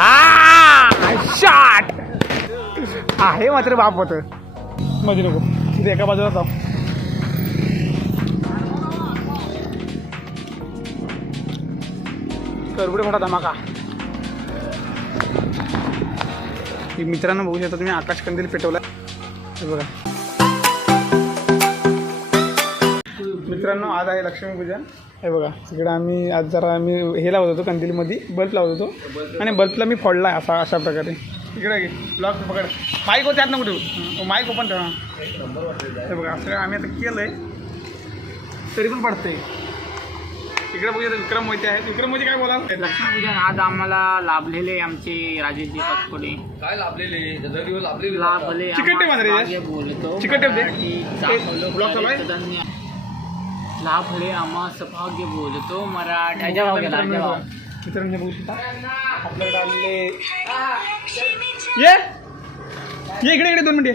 Shot आहे मात्र बाप होत मध्ये नको तिथे एका बाजूला जाऊ. करबुडे मोठा धमाका. मित्रांनो बघू शकता तुम्ही आकाश कंदील पेटवला हे बघा. मित्रांनो आज आहे लक्ष्मीपूजन. हे बघा तिकडे आम्ही आज जरा हे लावत होतो कंदीलमध्ये बल्ब लावत होतो आणि बल्बला मी फोडला आहे अशा प्रकारे. इकडे घे ब्लॉक पकड माईक होते आत नको ठेवू माईक ओपन ठेवा. हे बघा असं आम्ही आता केलं आहे तरी पण पडतंय. इकडे बघूया विक्रम मोहिते आहेत. विक्रम मोहिते काय बोला. लक्ष्मीपूजन आज आम्हाला लाभलेले आमचे राजेशजी पचकोडे. काय लाभलेले लाभले चिकन टेप मध्ये बोलतो चिकन टेप दे ब्लॉक चालू आहे. लाभले आम्हा सौभाग्य बोलतो मराठी. मित्रांनो बघू शकता आपल्याकडे आलेले ये इकडे 2 मिनिटे.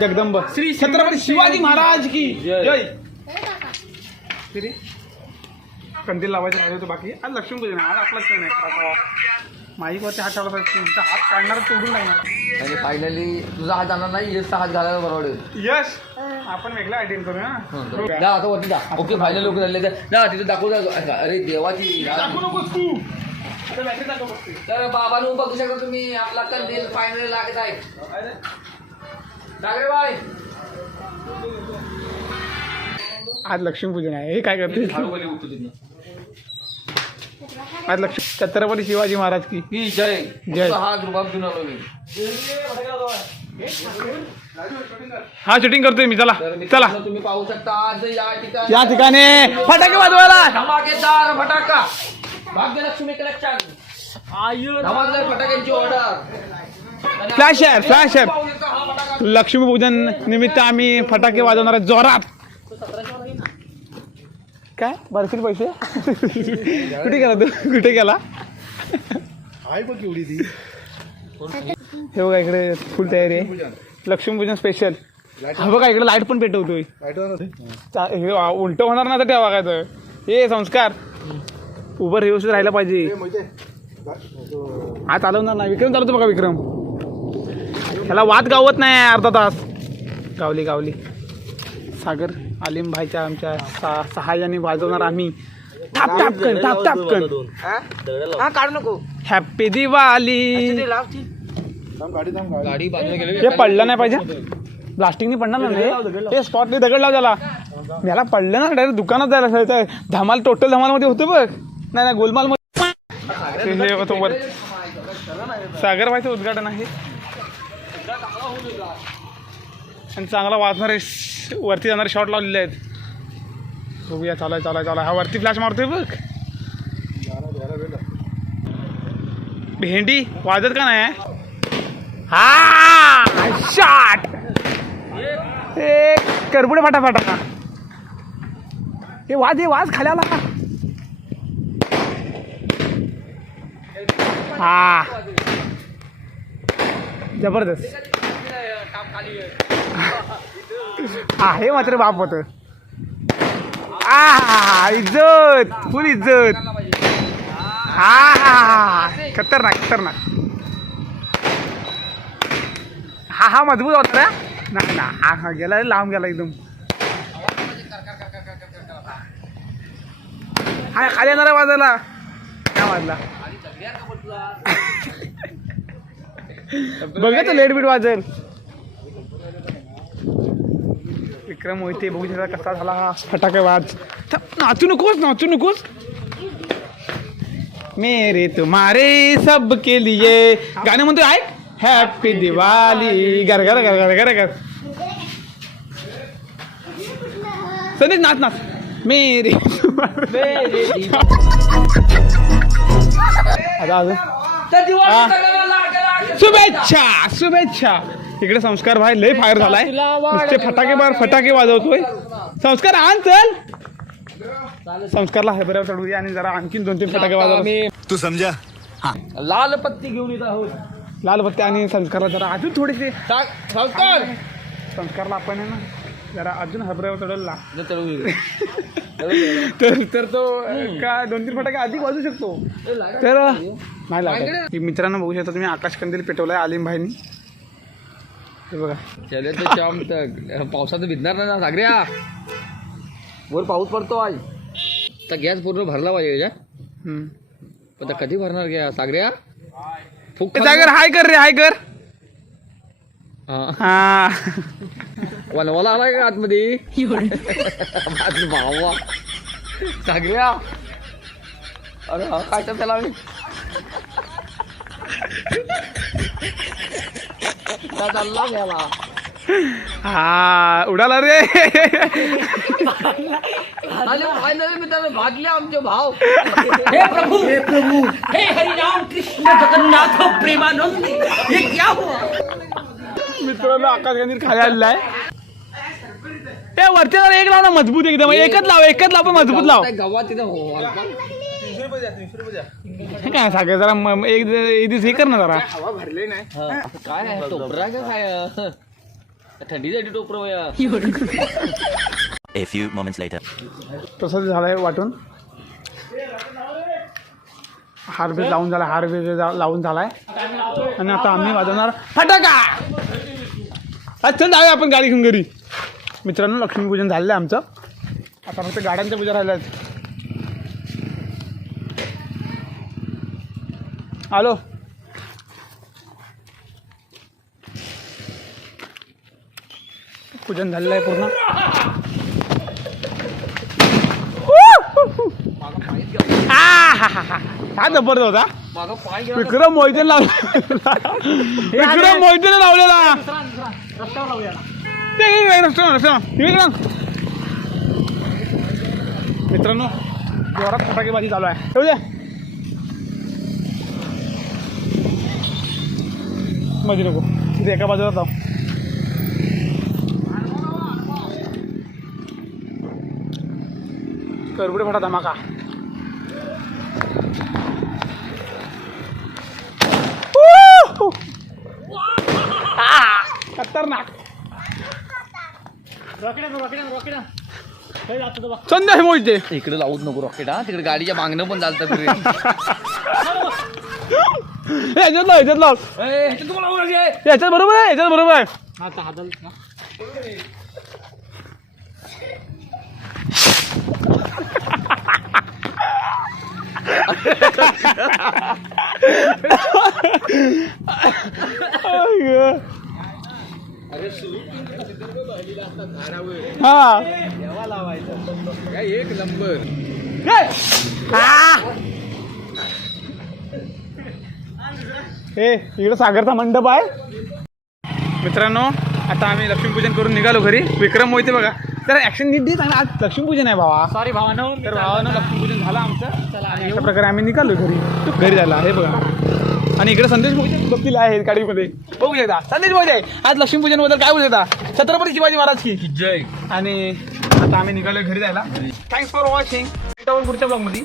जगदंब श्री छत्रपती शिवाजी महाराज की जय. कंदील लावायचं राहिले होते बाकी. आज लक्ष्मीपूजन आज आपलाच नाही माईकवरती हात ठेवला तुमचा हात काढणार तोडून लागणार आणि फायनली तुझा हात जाणार नाही यशचा हात घालायला बरोबर. यश आपण वेगळा आयडिया करू ना. आता वरती जा. ओके फायनल लोक झाले ना तिथे दाखवू. अरे देवाची दाखवू नकोस तू आता मॅसेज दाखव बघते. तर बाबांनो बघू शकता तुम्ही आपला कंदील फायनल लागत आहे. सागरे बाय आज लक्ष्मीपूजन आहे. हे काय करते आज लक्ष्मी छत्रपती शिवाजी महाराज की जय जय. हा रुबाब घेऊन आलो मी. हा शूटिंग करतोय मी. चला चला तुम्ही पाहू शकता आज या ठिकाणी फटाके वाजवायला धमाकेदार फटाका भाग्यलक्ष्मी कलेक्शन धमाकेदार फटाक्यांची ऑर्डर. फ्लॅश आहे लक्ष्मीपूजन निमित्त आम्ही फटाके वाजवणार आहे जोरात. काय बरतील पैसे कुठे गेला तू कुठे गेला. आहे बघ एवढी ती. हे बघा इकडे फुल तयारी आहे लक्ष्मीपूजन स्पेशल. हा बघा इकडे लाईट पण पेटवतोय. हे उलट होणार ना तर ठेवा काय तर. हे संस्कार उभं व्यवस्थित राहायला पाहिजे. हा चालवणार नाही. विक्रम चालवतो बघा विक्रम. ह्याला वाद गावत नाही अर्धा तास. गावली सागर आलिम भाईच्या आमच्या सहाय्याने वाजवणार आम्ही. टाप कन काढू नको. हॅपी दिवाळी. गाडी बाजूला गेली. हे पडलं नाही पाहिजे प्लास्टिकनी पडणार नाही. हे स्पॉटने दगड लाव त्याला. याला पडलं ना डायरेक्ट दुकानात जायला असायचं. धमाल टोटल धमालमध्ये होतं बघ. नाही गोलमाल मध्ये हे होतं वर सागर भाईचं उद्घाटन आहे आणि चांगला वाजणारे वरती जाणारे शॉट लावलेले आहेत. बघूया चालाय हा वरती फ्लॅश मारतोय बघ. भेंडी वाजत का नाही. हा शॉट हे करबुडे फटाफटा. हे वाज खाली आला. हा जबरदस्त आहे मात्र बाप होत. इज्जत फुल इज्जत. खतरनाक हा मजबूत होता नाही ना. हा गेला लांब गेला एकदम. हा खाली येणारा वाजायला काय वाजला बघा तो लेट बीट वाजेल. विक्रम मोहिते बघू शकता कसा झाला हा फटाके वाज. नाचू नकोस मेरे तुम्हारे सब के लिए गाणे म्हणतो ऐक. हॅपी दिवाळी घर संदेश नाच मेरे शुभेच्छा. इकडे संस्कार भाई लय फायर झालाय. नुसते फटाके वाजवतोय. संस्कार आण चल. संस्कारला हेबऱ्यावर चढवूया आणि जरा आणखीन 2-3 फटाके वाजवतो. तू समजा. लाल पत्ती घेऊन येत आहोत. लाल बत्ती आणि संस्कारला जरा अजून थोडेसे संस्कार संस्कारला आपण आहे ना जरा अजून हरभऱ्यावर चढवला न तळू दे. तर तो का 2-3 फटाके अधिक वाजू शकतो. तर नाही लागत. ही मित्रांनो बघू शकता तुम्ही आकाश कंदील पेटवलाय आलिम भाईनी. हे बघा चले तर शाम तक पावसात भिजणार नाही ना सागऱ्या. वर पाऊस पडतो आज. तर गॅस पूर्ण भरला पाहिजे याच्यात. पण आता कधी भरणार गॅस सागऱ्या. फुक जागर हाय कर रे हाय कर. हा वनवाला आलाय का आतमध्ये. माझं भावा सागऱ्या. अरे हा काय तर त्याला चालला गेला. हा उडाला रे. फायनली मित्रांनो भागले आमचे भाव. हे प्रभु हे हरिराम कृष्ण जगन्नाथ प्रेमानंद ये क्या हुआ. मित्रांनो आकाश कंदील खाली आलेला आहे. ते वरती जरा एक लाव ना मजबूत एकदम. एकच लाव पण मजबूत लाव. गावात तिथं हे काय सागर जरा एक दिवस हे कर ना जरा. हवा भरले नाही. काय आहे टोपरा का काय थंडीसाठी टोपरा वया. A few moments later. तसंच झालंय वाटून. हार्वेस्ट लावून झाला. हार्वेस्ट लावून झालाय आणि आता आम्ही वाजवणार फटाका. चल जाऊया आपण गाडी घेऊन घरी. मित्रांनो लक्ष्मीपूजन झालेलं आहे आमचं. आता फक्त गाड्यांच्या पूजा राहिल्या आहेत. आलो. पूजन झालेलं आहे पूर्ण. हा जबरदस्त होता. माझा पाय विक्रम मोहिते लावलेला. विक्रम मोहिते लावलेला. मित्रांनो जोरात फटाकेबाजी चालू आहे. येऊ दे मध्ये नको तिथे एका बाजूला जाऊ. करबुडे फटा धमाका. खतरनाक. संदेश मोहिते. इकडे लावूच नको रॉकेट. हा तिकडे गाडीच्या मागणं पण चालतं. ह्याच्यात लाव. याच्यात बरोबर आहे. हा एक नंबर. हे इकडे सागरचा मंडप आहे. मित्रांनो आता आम्ही लक्ष्मीपूजन करून निघालो घरी. विक्रम मोहिते बघा तर ऍक्शन नीट देत. आणि आज लक्ष्मीपूजन आहे भावा. सॉरी भावानो. तर भावानं लक्ष्मीपूजन झालं आमचं. आणि अशा प्रकारे आम्ही निघालो घरी जायला. हे बघा आणि इकडे संदेश मोहिते बघतील आहे गाडीमध्ये. बघू शकता संदेश मोहिते आज लक्ष्मीपूजन बद्दल काय बोलता. छत्रपती शिवाजी महाराज की जय. आणि आता आम्ही निघालो घरी जायला. Thanks for watching. पुढच्या ब्लॉगमध्ये.